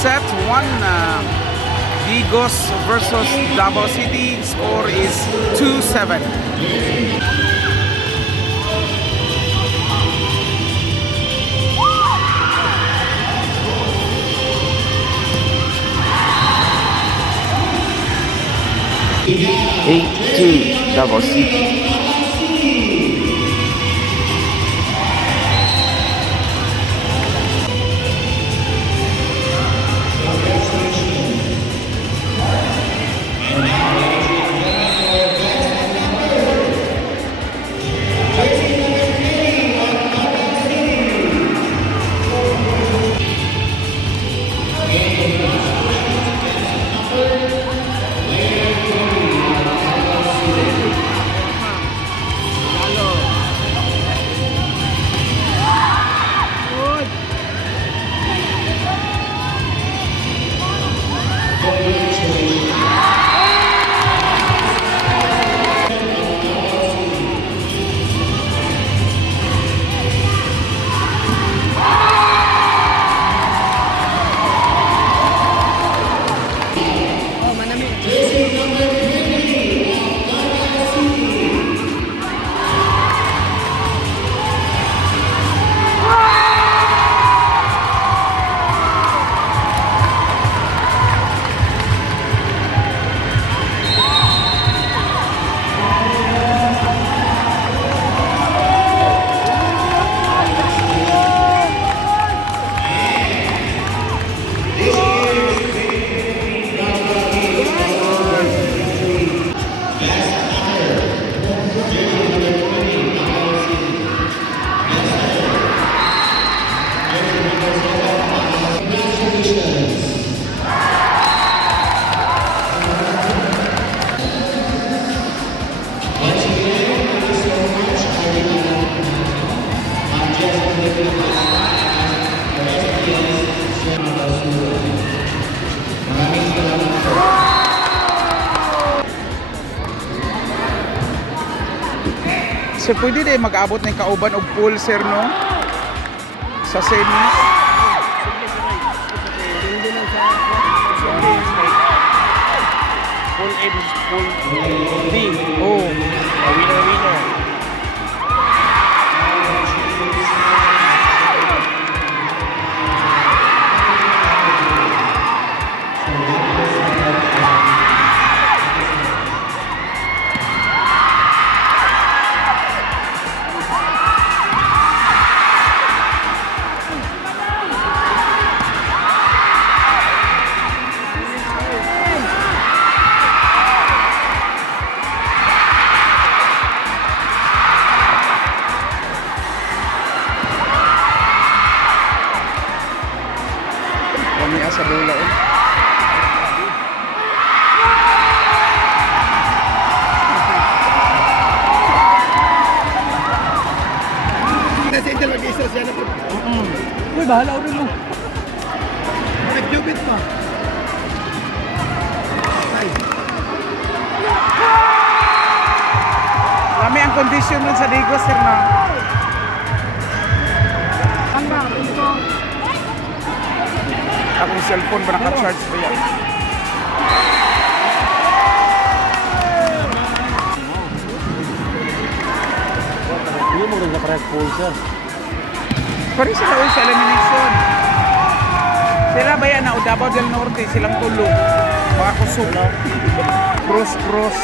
Set 1, Digos versus Davao City. Score is 2-7. Eight two Davao City. Sir, pwede din mag-abot ng kauban o pool, sir, no? Sa semis. Full A versus full B. Oh. Winner. Kami sa bola, eh. Kasi ito mag-isa siya na po. Uy, bahala ulit mo. Nag-jubit pa. Ay. Kami ang condition nun sa Digos, sir, no? Akong cellphone ba naka-charge ba yan? Hindi mo rin sa parehas full, sir. Pari sila ulit sa elimination. Sila ba yan na Davao del Norte, silang tulong. Mga kusog. Cross.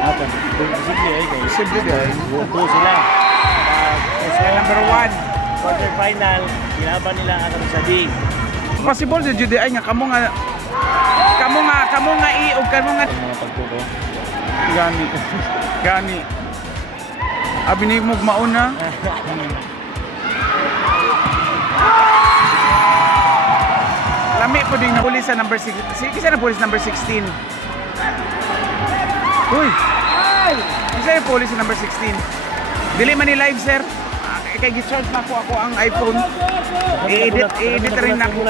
Ato, posible eh. Posible dahil. Buto sila. Sila number 1. Quarter final, kinaban nila ang sa D. Possible sa Jude ay nga kamo nga iog kamo nga Mga pagtuto. gani abi ni mo mauna lami po ding nahuli sa number 6. Sige sa police number 16. Uy, isa yung police number 16. Dili man ni live, sir. Kay gi-charge na ako ang iPhone. I-edit rin na ako.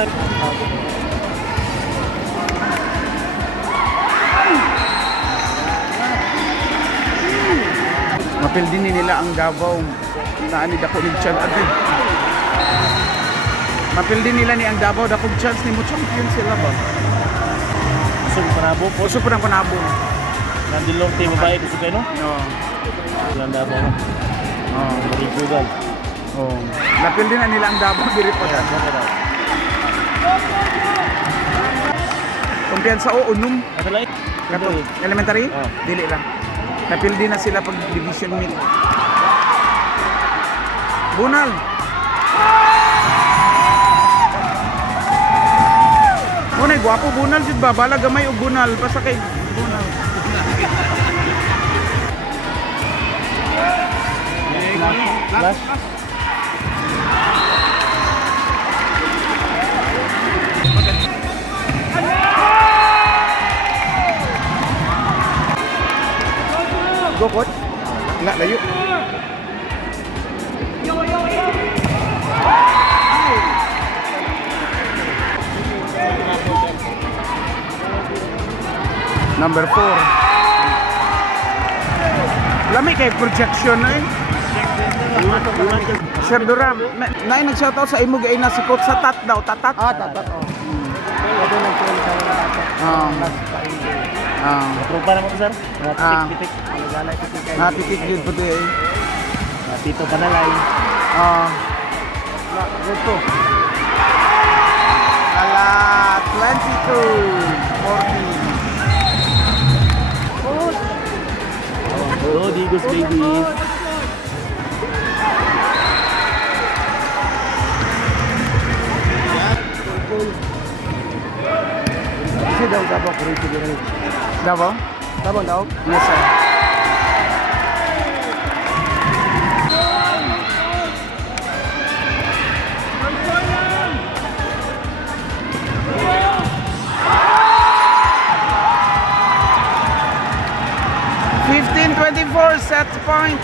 Mapil din nila ang Davao. Naanid ako ng chan agad. Mapildi nila ni ang Davao, dakong chance ni mo champion sila ba? So, panabo po. Puso po ng panabo. Nandilong tayo babae. Gusto kayo, no? No. Ilang dabo, no? Oh. Marigugal. Oh. Napildi na nila ang Davao, diri po. Ayan, saan ka daw? Kumpiyansa o unum. Ito lang. Kato, elementary? Oh. Dili lang. Napildi na sila pag division meet. Bunal. Munay gwapo bunal jud ba? Bala gamay og bunal basta kay bunal. Last. Go coach. Nga layo. Number 4. Lami kay projection eh. Sir Duram, nay nag-shoutout sa imo gay na si coach sa tat daw, tatat. Tatat, oh. Pwede lang po sa tatat. Trupa naman ko, sir. Ah. Pitik-pitik. Naglalay ko kay. Napitik jud puti eh. Tito Panalay. Ito. Ala 22 14. Oh, Digos baby. Kasi daw Davao ko rin rin. Davao? Davao daw. Yes sir. Set point.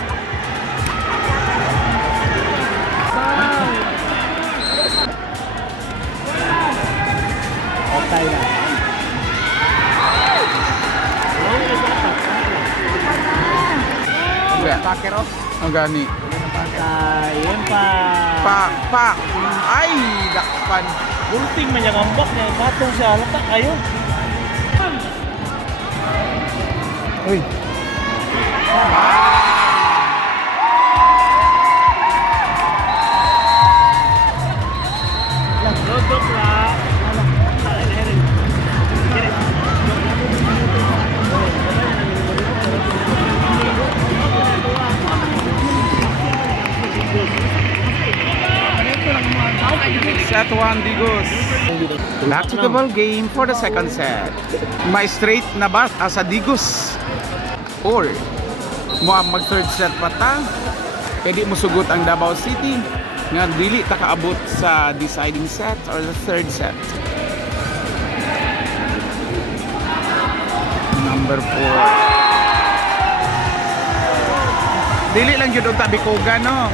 Okay na. Pakero. Ang gani. Ayun pa. Pak. Ay, dakpan. Bulting man yung ambak niya. Patong siya. Latak kayo. Uy. Dudok lah. Set 1 Digos. Back to the ball game for the second set. May straight na ba sa Digos? Or mo mag third set pa ta? Pwede mo sugot ang Davao City nga dili ta kaabot sa deciding set or the third set. Number 4. Dili lang jud og tabi koga no.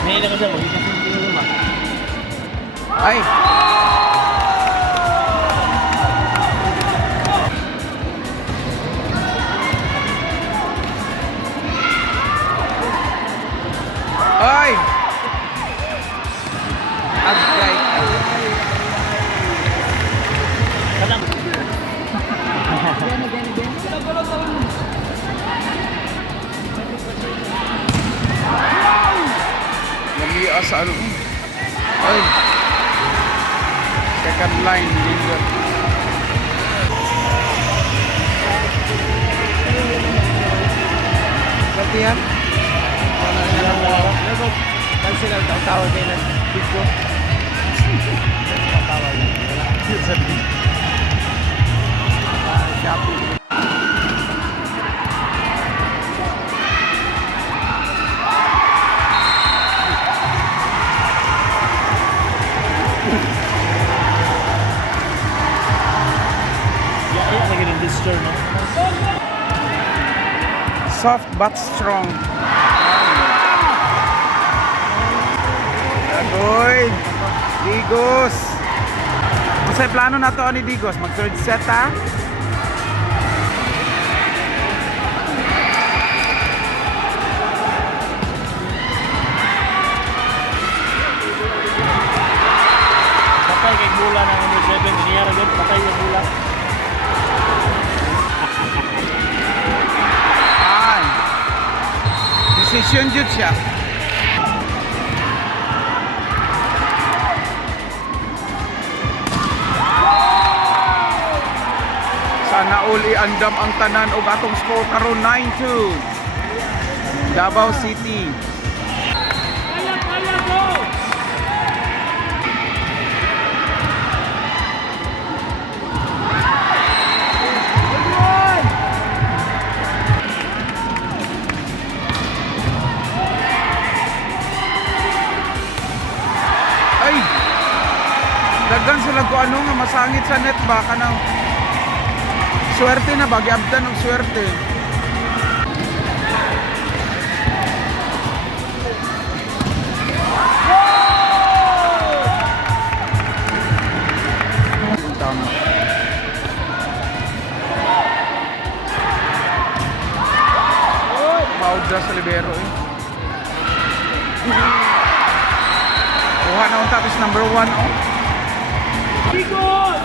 May ilang siya. Magiging lima. Ay. Ay. Agay. Kanang. Lamia sa ano. Ay. Second line dito. Latihan. Kan sila tawag nila. Dito. Tawag nila. Shopping. Lagi ng distur, no? Soft but strong. Agoy. Digos. Masay plano na to ni Digos. Mag third set ha. Aragon, patay na sila. Ay. Decision jud siya. Sana uli andam ang tanan og atong score karon 9-2. Davao City. Ay. Daghan sila ko ano nga masangit sa net ba kanang swerte na ba giabdan og swerte. Tama. Maudra sa libero eh. Kuha na ang tapos number 1 oh. Bigos!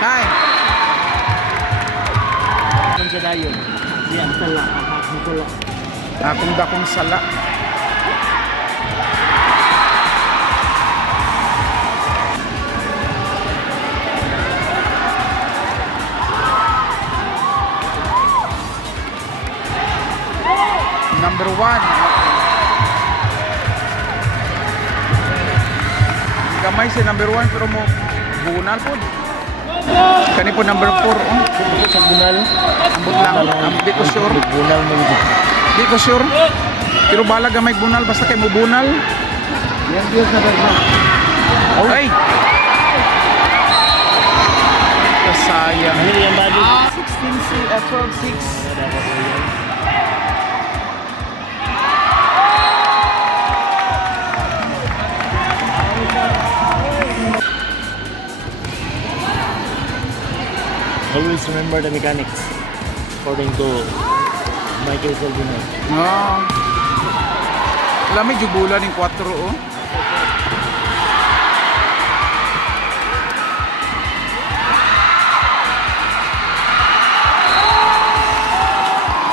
Hi. Kung siya dayon, siya ang tala, ang tala. Akong dakong sala. Number 1. Gamay si number 1 pero mo bunal po. Kani po number 4 oh. Sa bunal. Ambot lang. Di ko sure. Bunal mo yun. Di ko sure. Pero bala gamay bunal basta kay mo bunal. Yan Diyos na ba na? Ay. Kasayang. Ano yung bagi? 12-6. Always remember the mechanics. According to Michael Salvino. Oh. Lami jubulan ng 4 oh.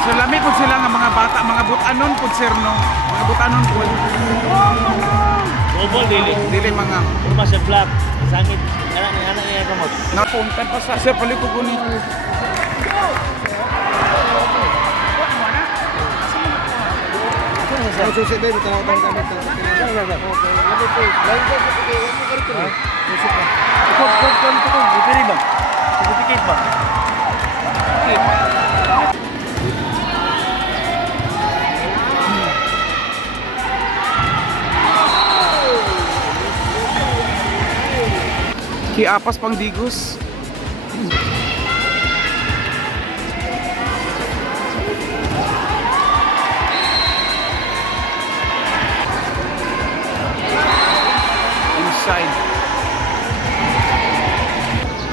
So lami po sila nga mga bata, mga butanon po sir no. Mga butanon po. Double dili. Dili mga Purma siya flat. Sangit. Anak niya kamot. napuntan pa sa sir paliko ko ni. Ang susi ba ito tanaw tang gamit tang sa pinag. Okay, labi po. Lain ko sa ticket, wala mo karito. Susi pa. Ikot. Ipiri ba? Certificate ba? Kiapas pang digos. Inside.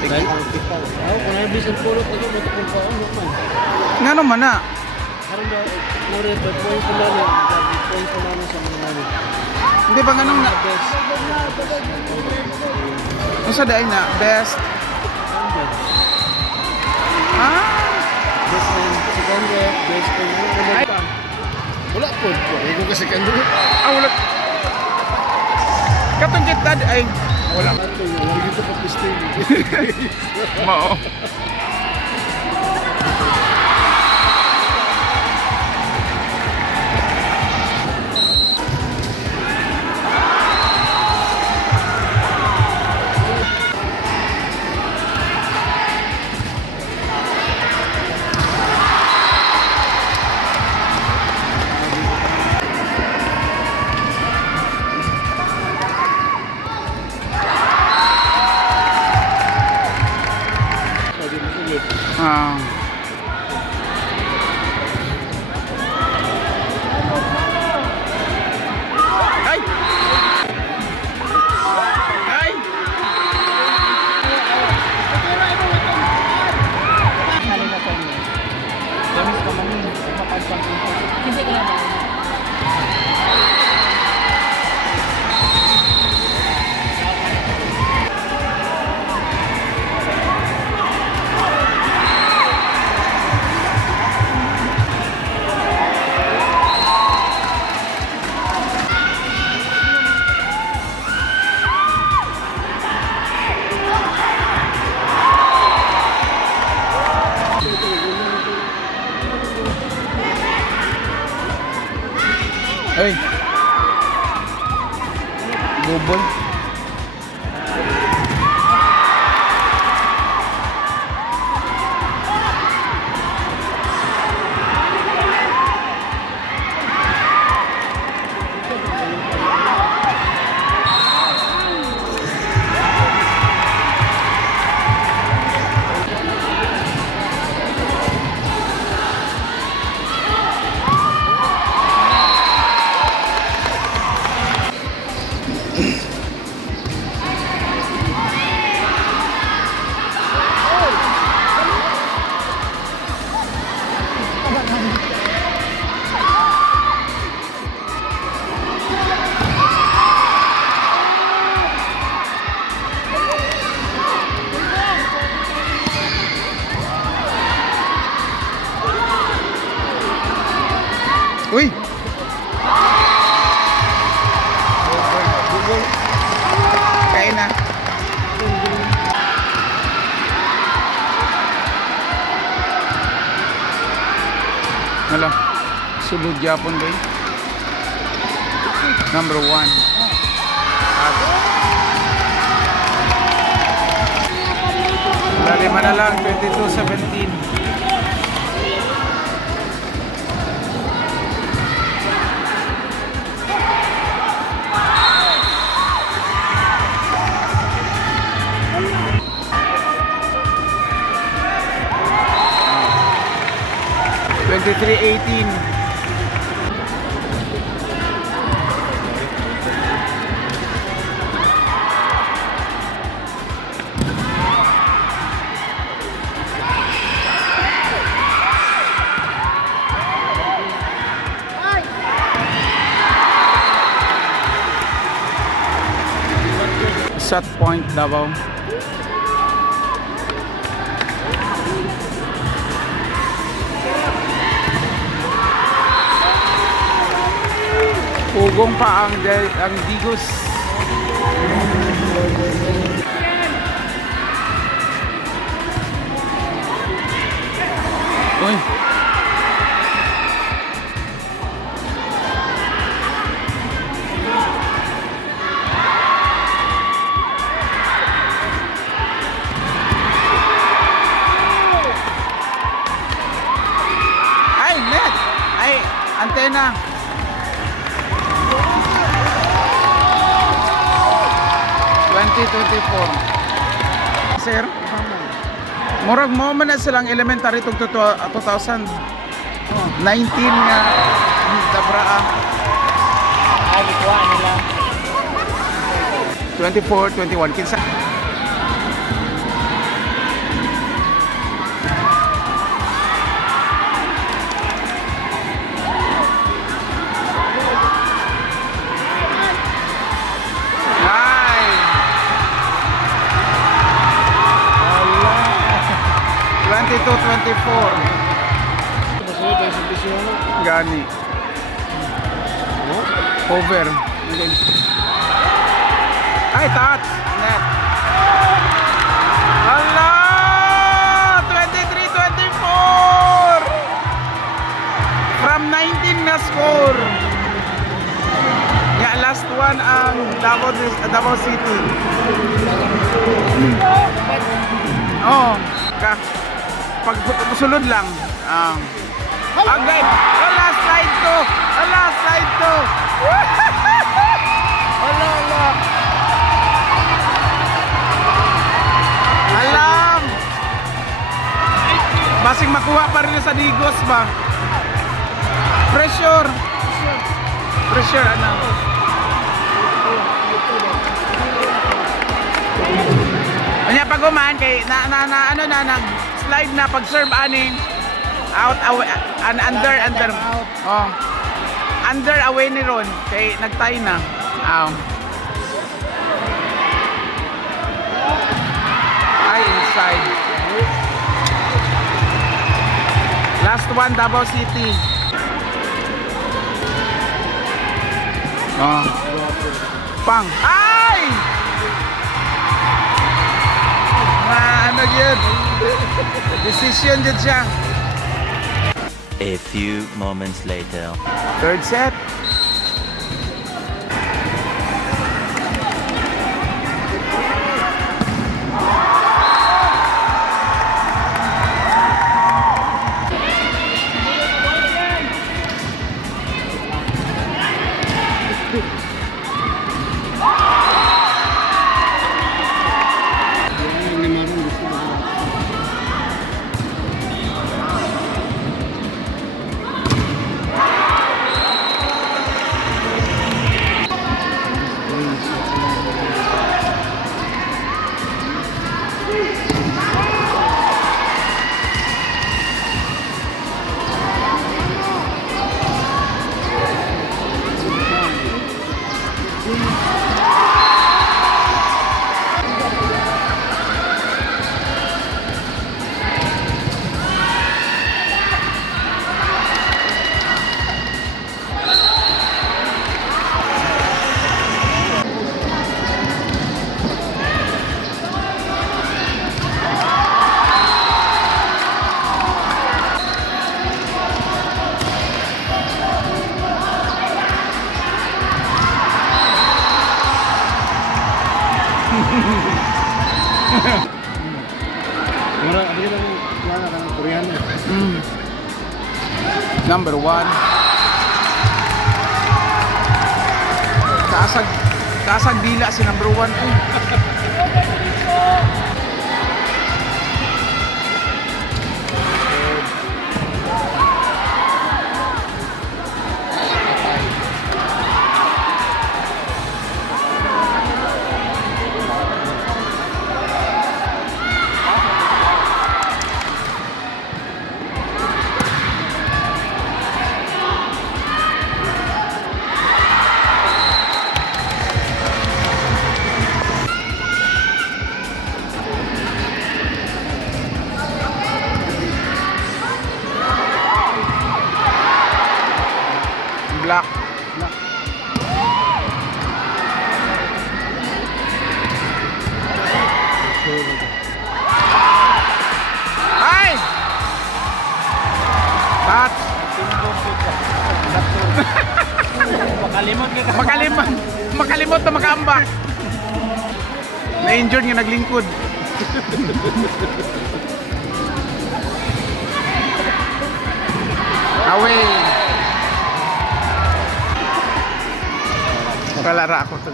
Dahil ang kita. Kung ay bisan pulot ako mo tukol pa ano man. Nga naman na. Karon daw more pa point ko na ni. Point ko na sa mga nani. Hindi ba ganun na? Best. Ang sa daay na, best. Ah, Best man second rep, best man. Ay. Wala po. Ito kasi kando. wala. Katong kita ay wala. Ato, wala dito pa pisting. Mao. Sabi mo sige. Ah. Ay! Ay! Ay. Bubol. Uy! Kain na. Hala, sulod Japon ba yun? Number 1. Lima na lang, 22-17. Twenty-three 18. Set point Davao. Ugong pa ang Digos. Uy. Ay, net. Ay, antena. Sir, murag mo man na silang elementary tug 2019 nga dabraa. Ay, bikuha nila. 24, 21 kinsa. Ay. 22-24. Masunod ay subisyon. Gani. Over. Ay, touch. Net. Hala! 23-24! From 19 na score. Yeah, last one ang Davao City. Oh, pag sulod lang. Agay. Wala slide to. Wala slide to. Wala, wala. Alam. Basing makuha pa rin sa Digos ba? Pressure. Pressure, ano? Kanya pag uman kay nag slide na pag serve aning out away under oh under away ni Ron kay nagtay na ay inside. Last one Davao City. Oh pang ay ano yun? Decision dyan siya. A few moments later. Third set. Number 1. Kasag dila si number 1. Black. Ay! Touch. Makalimot na makaambak. Na-injured nga naglingkod. Away. Kalara ako to.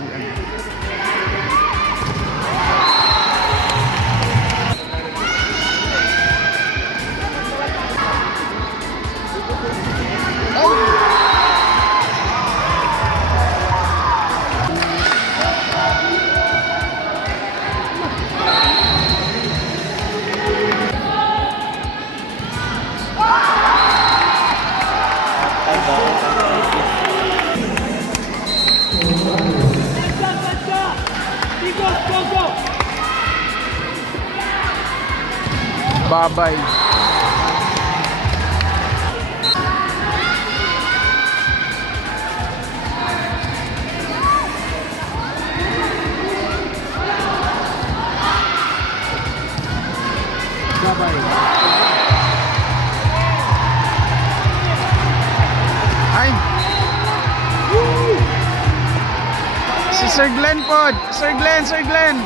Babay. Gabay. Ay. Woo! Si Sir Glenn pod. Sir Glenn.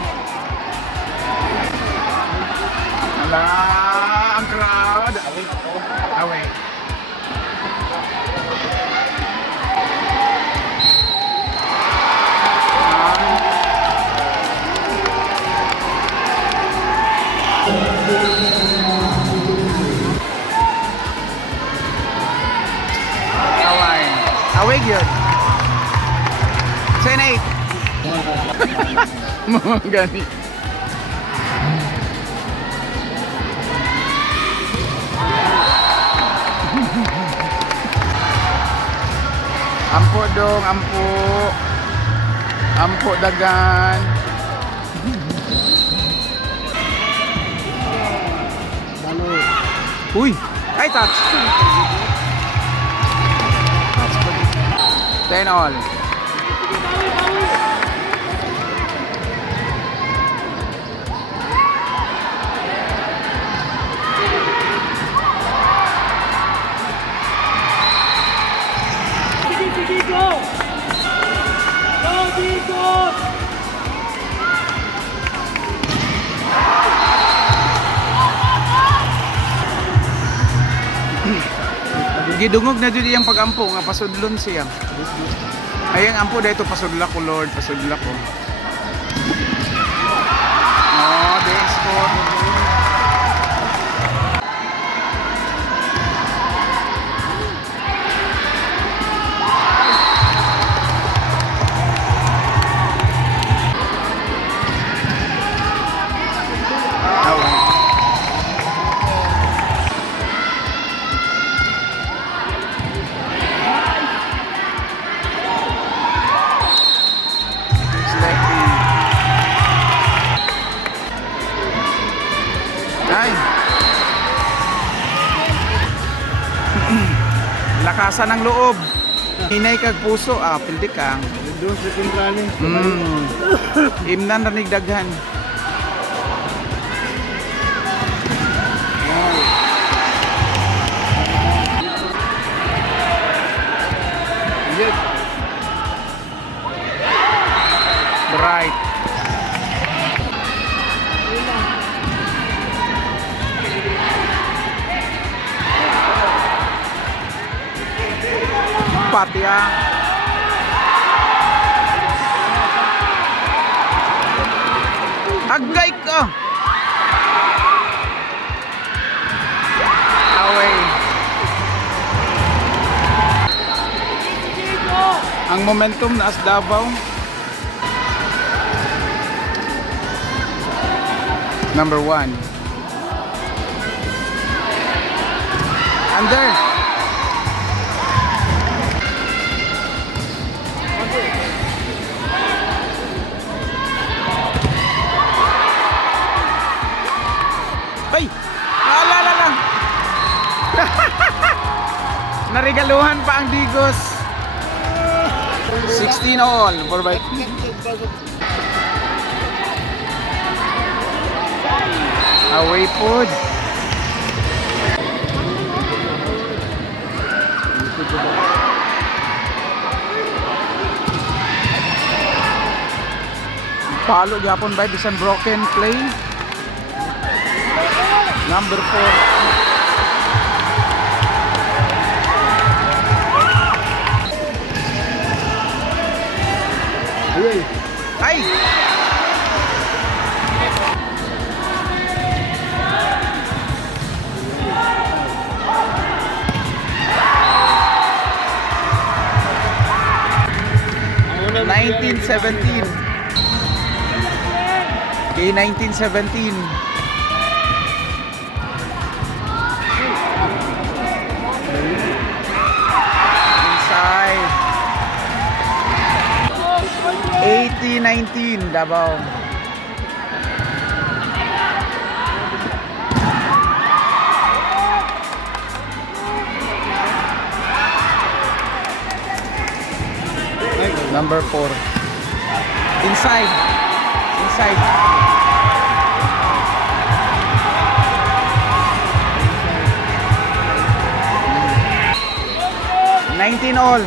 Ala, ang crowd. Away. Away yun. 10-8. Mga gani. Ampo dong, ampo. Ampo dagan. Balo. Uy, ay touch. 10-all. Sige, go! Go, Digo! Gidungog na jud iyang pagampo nga pasudlon siya. Ayang ampo dayto pasudla ko Lord, pasudla ko. Oh, the score. Ay. Lakasan ng loob. Hinay kag puso, pildi ka. Doon sa Tintrali. Imnan ranig daghan. Yes. Bright. empate ah. Agay ko. Away. Ang momentum na as Davao. Number 1. Under. Ay! Naalala lang! Narigaluhan pa ang Digos. 16 all for by away food. Palo gyapon by bisan broken play. Number 4. Ay! Ano 1917. Okay, 1917. Inside. 80-19 Davao. Number 4. Inside. Inside. Nineteen all.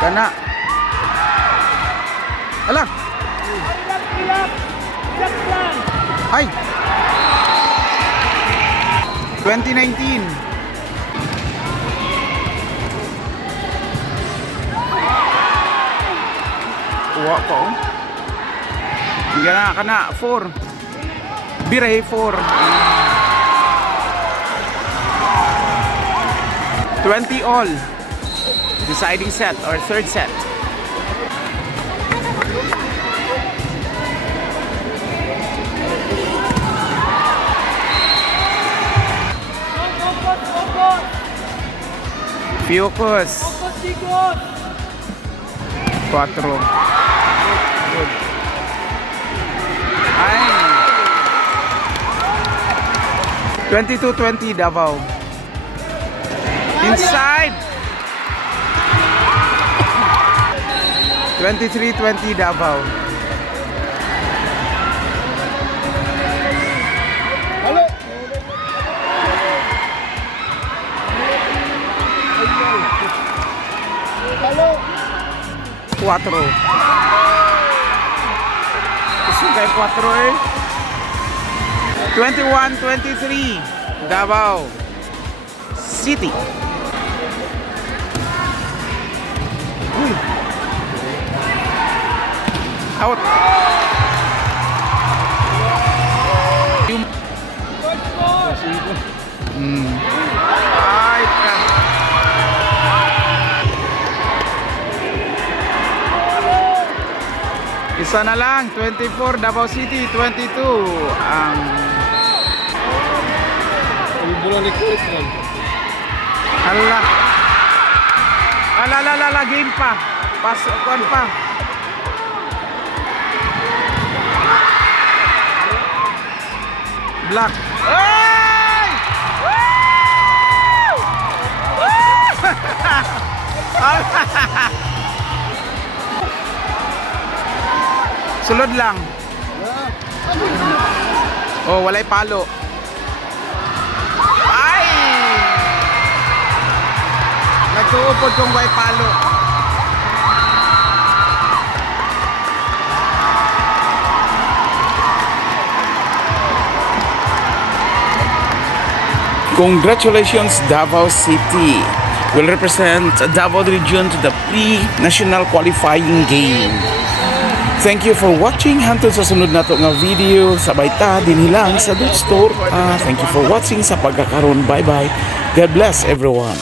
Kana. Ala. Ay. 2019. Kuha pa oh. Kana 4. Biray 4. 20 all. Deciding set or third set. Focus. 4. Good. Ay. 22-20 Davao. Inside. 23-20 Davao. Halo. Halo. 4. Gusto kayo 4 eh. 21-23 Davao City. Uy. Out. Ay, ka. Isa na lang, 24 Davao City, 22 ang Bulan ni Chris man. ala. Ala, game pa. Pasukan pa. Black. Ay! Woo! Sulod lang. Oh, walay palo. Ay! Nagtuupod kung walay palo. Congratulations, Davao City will represent Davao region to the pre-national qualifying game. Thank you for watching. Hantod sa sunod na to nga video. Sabay ta din hilang sa Dutch Store. Thank you for watching sa pagkakaroon. Bye-bye. God bless everyone.